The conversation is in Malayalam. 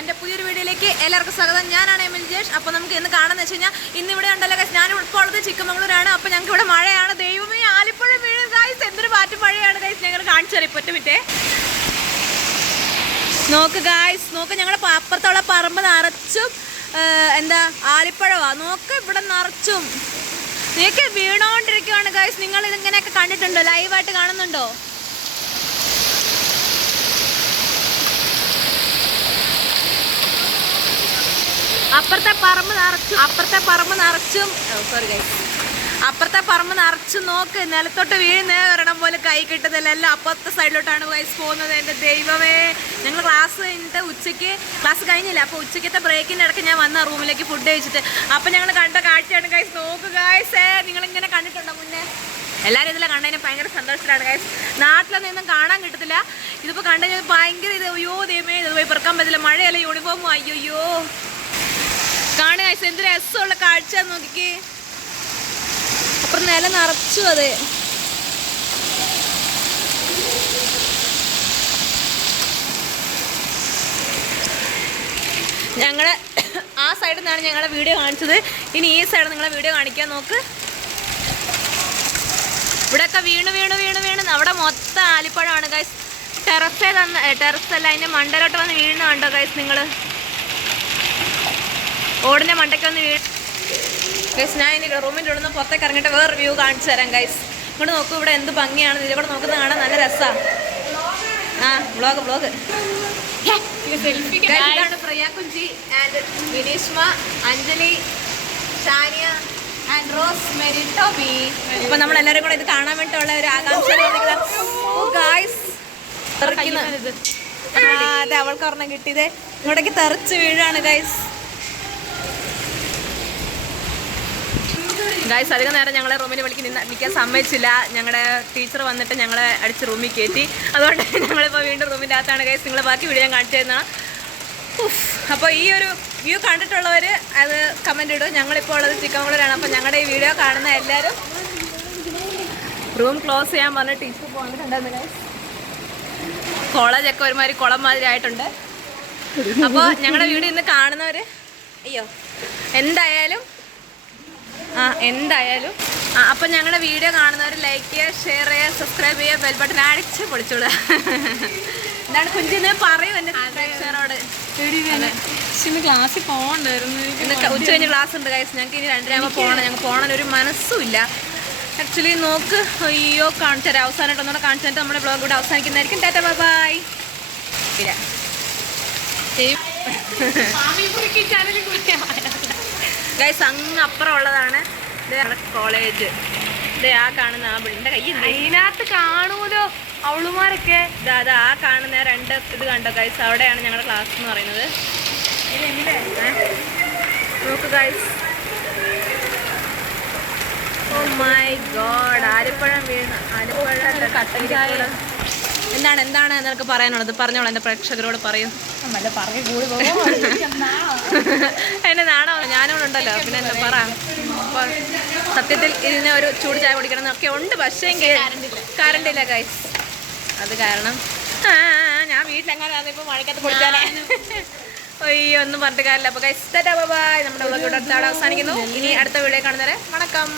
എൻ്റെ പുതിയൊരു വീഡിയോയിലേക്ക് എല്ലാവർക്കും സ്വാഗതം. ഞാനാണ് എം എൽ ജേഷ്. അപ്പോൾ നമുക്ക് ഇന്ന് കാണാമെന്ന് വെച്ച് കഴിഞ്ഞാൽ ഇന്നിവിടെ ഉണ്ടല്ലോ ഗൈസ്, ഞാൻ ഇപ്പോൾ ഉള്ളത് ചിക്കമംഗളൂരാണ്. അപ്പോൾ ഞങ്ങൾക്ക് ഇവിടെ മഴയാണ്. ദൈവമേ, ആലിപ്പുഴ വീഴും ഗൈസ്, എന്തൊരു പാറ്റും മഴയാണ് ഗൈസ്. ഞങ്ങൾ കാണിച്ചു തരാം ഇപ്പോൾ ഒറ്റ. നോക്ക് ഗൈസ്, നോക്ക്, ഞങ്ങളുടെ അപ്പുറത്തുള്ള പറമ്പ് നിറച്ചും എന്താ ആലിപ്പഴവാ. നോക്ക്, ഇവിടെ നിറച്ചും നിങ്ങൾക്ക് വീണോണ്ടിരിക്കുവാണ് ഗൈസ്. നിങ്ങൾ ഇതിങ്ങനെയൊക്കെ കണ്ടിട്ടുണ്ടോ? ലൈവായിട്ട് കാണുന്നുണ്ടോ? അപ്പുറത്തെ പറമ്പ് നിറച്ചും സോറി ഗൈസ്, അപ്പുറത്തെ പറമ്പ് നിറച്ചും നോക്ക്, നിലത്തോട്ട് വീഴുന്ന ഒരെണ്ണം പോലെ കൈ കിട്ടുന്നില്ല. എല്ലാം അപ്പുറത്തെ സൈഡിലോട്ടാണ് ഗൈസ് പോകുന്നത്. എൻ്റെ ദൈവമേ, ഞങ്ങൾ ക്ലാസ് കഴിഞ്ഞിട്ട് ഉച്ചയ്ക്ക് ക്ലാസ് കഴിഞ്ഞില്ല. അപ്പോൾ ഉച്ചയ്ക്കത്തെ ബ്രേക്കിൻ്റെ ഇടയ്ക്ക് ഞാൻ വന്ന റൂമിലേക്ക് ഫുഡ് കഴിച്ചിട്ട് അപ്പോൾ ഞങ്ങൾ കണ്ട കാഴ്ചയാണ് ഗൈസ്. നോക്ക് ഗൈസ്, നിങ്ങളിങ്ങനെ കണ്ടിട്ടുണ്ടോ മുന്നേ? എല്ലാവരും ഇതിലെ കണ്ടതിന് ഭയങ്കര സന്തോഷത്തിലാണ് ഗൈസ്. നാട്ടിലൊന്നും കാണാൻ കിട്ടത്തില്ല. ഇതിപ്പോൾ കണ്ടു കഴിഞ്ഞാൽ ഭയങ്കര ഇത്, അയ്യോ ദൈവമേ, ഇത് പോയി പെറുക്കാൻ പറ്റില്ല. മഴയല്ല, യൂണിഫോമും, അയ്യോ കാണുക ഗൈസ്. എന്ത് രസമുള്ള കാഴ്ച നോക്കിക്കേ. അപ്പുറം നില നിറച്ചു. അത് ഞങ്ങള് ആ സൈഡിൽ നിന്നാണ് ഞങ്ങളെ വീഡിയോ കാണിച്ചത്. ഇനി ഈ സൈഡ് നിങ്ങളെ വീഡിയോ കാണിക്കാൻ നോക്ക്. ഇവിടെയൊക്കെ വീണ് അവിടെ മൊത്തം ആലിപ്പഴമാണ് ഗൈസ്. ടെറസല്ല, അതിൻ്റെ മണ്ടലോട്ട് വന്ന് വീഴുന്ന കണ്ടോ ഗൈസ്? നിങ്ങൾ ഓടിൻ്റെ മണ്ടയ്ക്ക് വന്ന് ഗൈസ്. ഞാൻ ഇനി റൂമിൻ്റെ ഉള്ളിൽ നിന്ന് പുറത്തേക്ക് ഇറങ്ങിയിട്ട് വേറെ വ്യൂ കാണിച്ചു തരാം ഗൈസ്. ഇങ്ങോട്ട് നോക്കൂ, ഇവിടെ എന്ത് ഭംഗിയാണ്. ഇതിലൂടെ നോക്കുന്നത് കാണാൻ നല്ല രസമാണ്. വ്ളോഗ് ഇതാണ് Priya Kunchi and Vineeshma, Anjali, Shaniya and Rose Mary Toby. ഇപ്പൊ നമ്മളെല്ലാവരും കൂടെ ഇത് കാണാൻ വേണ്ടിയിട്ടുള്ള ഒരു ആകാംക്ഷ. അതെ, അവൾക്ക് ഒരെണ്ണം കിട്ടിയത് ഇങ്ങോട്ടേക്ക് തെറിച്ച് വീഴാണ് ഗൈസ്. ഗൈസ്, അധികം നേരം ഞങ്ങളെ റൂമിന് വിളിക്ക് നിൽക്കാൻ സമ്മതിച്ചില്ല. ഞങ്ങളുടെ ടീച്ചർ വന്നിട്ട് ഞങ്ങളെ അടിച്ച് റൂമിൽ കയറ്റി. അതുകൊണ്ട് ഞങ്ങളിപ്പോൾ വീണ്ടും റൂമിൻ്റെ അകത്താണ് ഗൈസ്. നിങ്ങൾ ബാക്കി വീഡിയോ ഞാൻ കാണിച്ചു തരുന്നതാണ്. അപ്പോൾ ഈ ഒരു വ്യൂ കണ്ടിട്ടുള്ളവർ അത് കമൻറ്റ് ഇടും. ഞങ്ങളിപ്പോൾ ഉള്ളത് ചിക്കമംഗളൂരാണ്. അപ്പോൾ ഞങ്ങളുടെ ഈ വീഡിയോ കാണുന്ന എല്ലാവരും റൂം ക്ലോസ് ചെയ്യാൻ പറഞ്ഞ് ടീച്ചർ പോന്നിട്ടുണ്ടായിരുന്നു ഗൈസ്. കോളേജൊക്കെ ഒരുമാതിരി കുളം മാതിരി ആയിട്ടുണ്ട്. അപ്പോൾ ഞങ്ങളുടെ വീഡിയോ ഇന്ന് കാണുന്നവർ എന്തായാലും അപ്പം ഞങ്ങളുടെ വീഡിയോ കാണുന്നവർ ലൈക്ക് ചെയ്യുക, ഷെയർ ചെയ്യുക, സബ്സ്ക്രൈബ് ചെയ്യുക, ബെൽ ബട്ടൺ അടിച്ച് പൊളിച്ചോളുക. എന്താണ് കുഞ്ചിന്ന് പറയൂ എൻ്റെ ടീച്ചറോട്. ക്ലാസ്സിൽ പോകണ്ടായിരുന്നു. ഉച്ച കഴിഞ്ഞ് ക്ലാസ് ഉണ്ട് ഗൈസ്. ഞങ്ങൾക്ക് ഇനി 2:30 പോകണം. ഞങ്ങൾക്ക് പോകണമെന്നൊരു മനസ്സുമില്ല ആക്ച്വലി. നോക്ക്, അയ്യോ കാണിച്ചു തരാം. അവസാനമായിട്ട് ഒന്നുകൂടെ കാണിച്ചു തന്നിട്ട് നമ്മുടെ ബ്ലോഗ് ഇവിടെ അവസാനിക്കുന്നതായിരിക്കും. Tata bye bye. ഗൈസ്, അങ്ങ് അപ്പുറം ഉള്ളതാണ് കോളേജ്. ഇതേ ആ കാണുന്ന ആ ബിൽഡിന്റെ കയ്യിൽ അതിനകത്ത് കാണൂലോ അവളുമാരൊക്കെ. അതാ ആ കാണുന്ന 2 ഇത് കണ്ടോ ഗൈസ്? അവിടെയാണ് ഞങ്ങളുടെ ക്ലാസ് എന്ന് പറയുന്നത്. നോക്ക് ഗൈസ്, ഓ മൈ ഗോഡ്, ആലിപ്പഴം വീണ്. ആലിപ്പഴം എന്താണ് നിനക്ക് പറയാനുള്ളത്? പറഞ്ഞോളൂ, എൻ്റെ പ്രേക്ഷകരോട് പറയൂ. അതിൻ്റെ നാണോ? ഞാനും ഉണ്ടല്ലോ, പിന്നെ എന്താ പറ. അപ്പോൾ സത്യത്തിൽ ഇതിന് ഒരു ചൂട് ചായ കുടിക്കണം എന്നൊക്കെ ഉണ്ട്. പക്ഷേ കറണ്ട് ഇല്ല ഗൈസ്. അത് കാരണം ഞാൻ വീട്ടിലെങ്ങനെ ഇപ്പോൾ മഴക്കകത്ത് കുടിച്ചാലേ അയ്യോ ഒന്നും പറഞ്ഞിട്ട് കാര്യമില്ല. അപ്പോൾ ഗൈസ്, ടാറ്റാ ബൈ ബൈ. നമ്മുടെ വ്ളോഗ് ഇവിടെ അവസാനിക്കുന്നു. ഇനി അടുത്ത വീഡിയോ കാണുന്നവരെ വണക്കം.